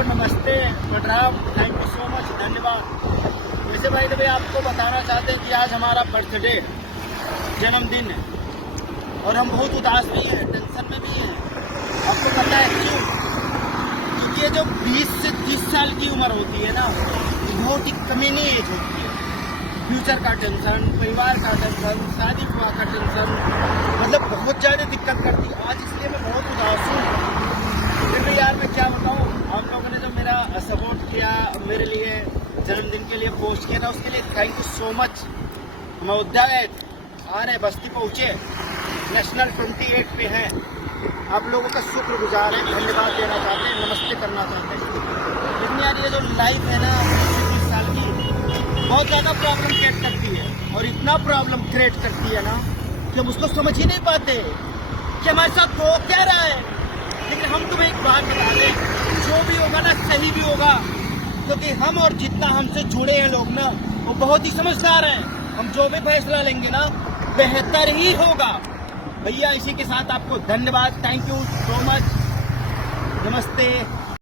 सबको नमस्ते, प्रणाम, थैंक यू सो मच, धन्यवाद। वैसे भाई आपको बताना चाहते हैं कि आज हमारा बर्थडे जन्मदिन है और हम बहुत उदास भी हैं, टेंशन में भी हैं। आपको पता है क्यों? क्योंकि ये जो 20 से 30 साल की उम्र होती है ना, बहुत ही कमीनी एज होती है। फ्यूचर का टेंशन, परिवार का टेंशन, शादी विवाह का टेंशन, मतलब बहुत ज़्यादा दिक्कत करती है। आज इसलिए मैं बहुत उदास हूँ। फिर भी यार मैं क्या बताऊँ, आप लोगों ने जो मेरा सपोर्ट किया, मेरे लिए जन्मदिन के लिए पोस्ट किया ना, उसके लिए थैंक यू सो मच। हम अयोध्या गए, आ रहे बस्ती पहुँचे, नेशनल 28 पे हैं। आप लोगों का शुक्रगुजार है, धन्यवाद देना चाहते हैं, नमस्ते करना चाहते हैं। लेकिन यार ये जो लाइफ है ना 20 साल की, बहुत ज़्यादा प्रॉब्लम क्रिएट करती है। और इतना प्रॉब्लम क्रिएट करती है ना कि हम उसको समझ ही नहीं पाते कि हमारे साथ हो क्या रहा है। लेकिन हम तुम्हें एक बात बता दें, जो भी होगा ना सही भी होगा, क्योंकि हम और जितना हमसे जुड़े हैं लोग ना, वो बहुत ही समझदार हैं। हम जो भी फैसला लेंगे ना बेहतर ही होगा। भैया इसी के साथ आपको धन्यवाद, थैंक यू सो मच, नमस्ते।